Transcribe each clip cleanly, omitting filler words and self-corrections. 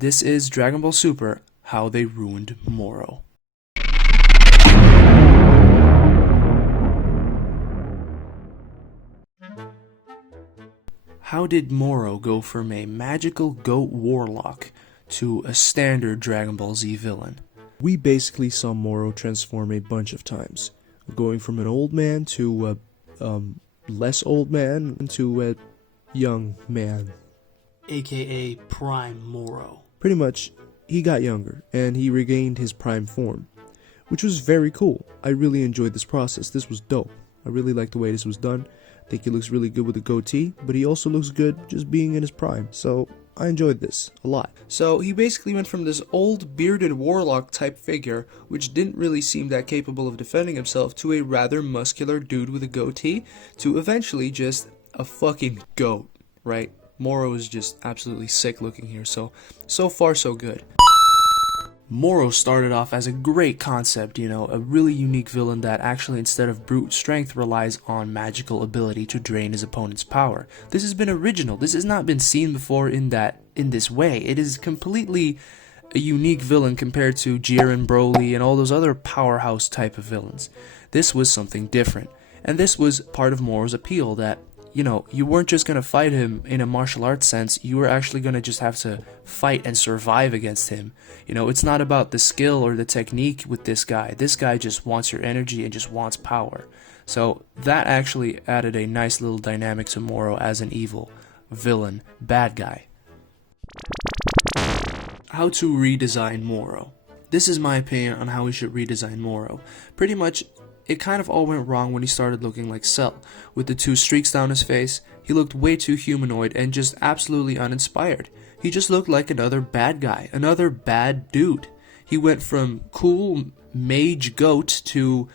This is Dragon Ball Super: How They Ruined MORO. How did MORO go from a magical goat warlock to a standard Dragon Ball Z villain? We basically saw MORO transform a bunch of times, going from an old man to a less old man to a young man. AKA Prime MORO. Pretty much, he got younger, and he regained his prime form, which was very cool. I really enjoyed this process. This was dope. I really like the way this was done. I think he looks really good with a goatee, but he also looks good just being in his prime, so I enjoyed this a lot. So he basically went from this old bearded warlock type figure, which didn't really seem that capable of defending himself, to a rather muscular dude with a goatee, to eventually just a fucking goat, right? MORO is just absolutely sick looking here, so far so good. MORO started off as a great concept, a really unique villain that actually, instead of brute strength, relies on magical ability to drain his opponent's power. This has been original. This has not been seen before in this way. It is completely a unique villain compared to Jiren, Broly, and all those other powerhouse type of villains. This was something different, and this was part of MORO's appeal, that you weren't just going to fight him in a martial arts sense, you were actually going to just have to fight and survive against him. It's not about the skill or the technique with this guy. This guy just wants your energy and just wants power. So that actually added a nice little dynamic to MORO as an evil villain, bad guy. How to redesign MORO. This is my opinion on how we should redesign MORO. Pretty much, it kind of all went wrong when he started looking like Cell. With the two streaks down his face, he looked way too humanoid and just absolutely uninspired. He just looked like another bad guy, another bad dude. He went from cool mage goat to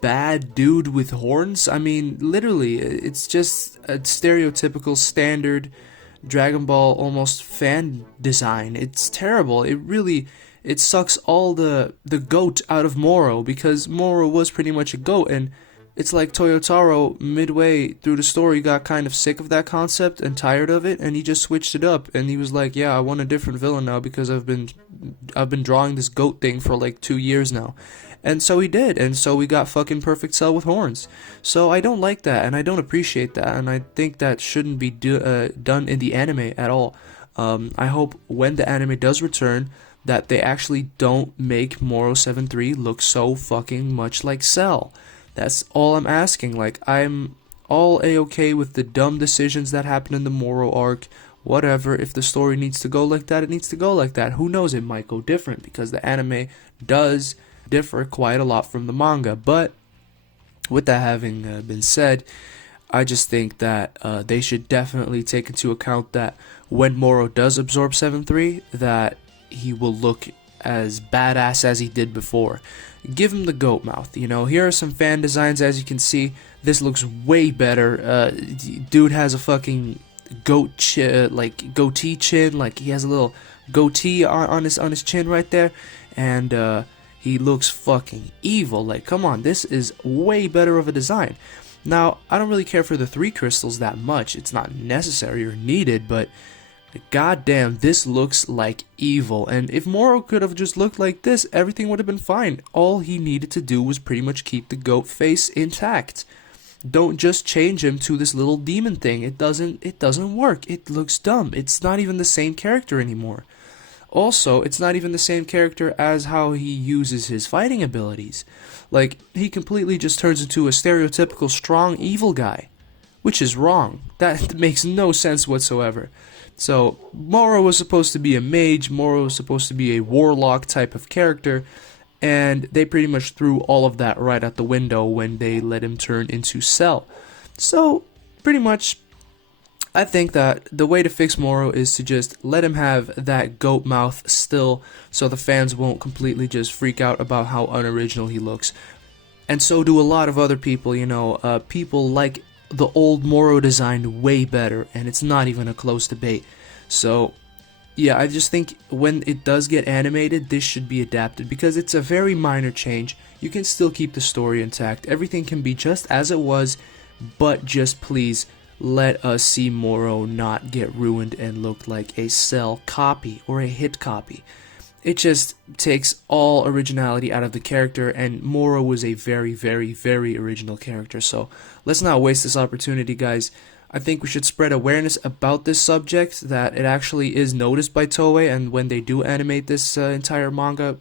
bad dude with horns. I mean, literally, it's just a stereotypical standard Dragon Ball almost fan design. It's terrible. It sucks all the goat out of MORO, because MORO was pretty much a goat, and it's like Toyotaro midway through the story got kind of sick of that concept and tired of it, and he just switched it up, and he was like, yeah, I want a different villain now because I've been drawing this goat thing for like 2 years now. And so he did, and so we got fucking Perfect Cell with horns. So I don't like that, and I don't appreciate that, and I think that shouldn't be done in the anime at all. I hope when the anime does return, that they actually don't make MORO 7-3 look so fucking much like Cell. That's all I'm asking. Like, I'm all a-okay with the dumb decisions that happen in the MORO arc. Whatever, if the story needs to go like that, it needs to go like that. Who knows, it might go different, because the anime does differ quite a lot from the manga. But with that having been said, I just think that they should definitely take into account that when MORO does absorb 7-3, that he will look as badass as he did before. Give him the goat mouth. Here are some fan designs. As you can see, this looks way better. Dude has a fucking goatee chin. Like, he has a little goatee on his chin right there, and he looks fucking evil. Like, come on, this is way better of a design. Now, I don't really care for the 3 crystals that much. It's not necessary or needed, but goddamn, this looks like evil. And if MORO could have just looked like this, everything would have been fine. All he needed to do was pretty much keep the goat face intact. Don't just change him to this little demon thing. It doesn't work. It looks dumb. It's not even the same character anymore. Also, it's not even the same character as how he uses his fighting abilities. Like, he completely just turns into a stereotypical strong evil guy, which is wrong. That makes no sense whatsoever. So, MORO was supposed to be a mage, MORO was supposed to be a warlock type of character, and they pretty much threw all of that right out the window when they let him turn into Cell. So, pretty much, I think that the way to fix MORO is to just let him have that goat mouth still, so the fans won't completely just freak out about how unoriginal he looks. And so do a lot of other people, people like the old MORO design way better, and it's not even a close debate. So yeah, I just think when it does get animated, this should be adapted, because it's a very minor change. You can still keep the story intact. Everything can be just as it was, but just please let us see Moro not get ruined and look like a Cell copy or a hit copy. It just takes all originality out of the character, and Moro was a very, very, very original character. So let's not waste this opportunity, guys. I think we should spread awareness about this subject, that it actually is noticed by Toei, and when they do animate this entire manga,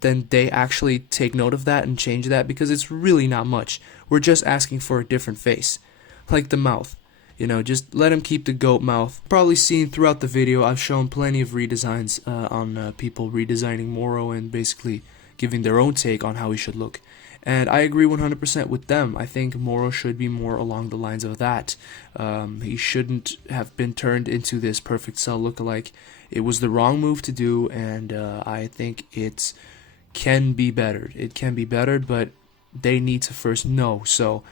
then they actually take note of that and change that, because it's really not much. We're just asking for a different face, like the mouth. You know, just let him keep the goat mouth. Probably seen throughout the video, I've shown plenty of redesigns on people redesigning Moro and basically giving their own take on how he should look. And I agree 100% with them. I think Moro should be more along the lines of that. He shouldn't have been turned into this perfect Cell lookalike. It was the wrong move to do, and I think it can be bettered. It can be bettered, but they need to first know. So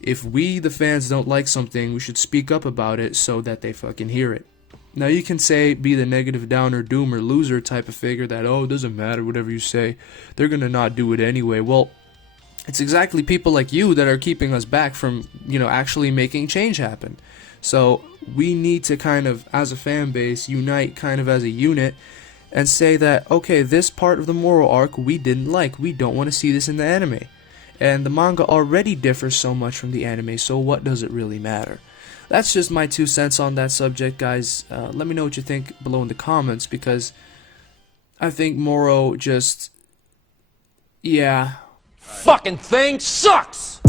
if we, the fans, don't like something, we should speak up about it so that they fucking hear it. Now you can say, be the negative downer, doomer, loser type of figure that, oh, it doesn't matter, whatever you say, they're gonna not do it anyway. Well, it's exactly people like you that are keeping us back from, actually making change happen. So we need to kind of, as a fan base, unite kind of as a unit and say that, okay, this part of the Moro arc we didn't like, we don't want to see this in the anime. And the manga already differs so much from the anime, so what does it really matter? That's just my 2 cents on that subject, guys. Let me know what you think below in the comments, because I think Moro just... yeah. Fucking thing sucks!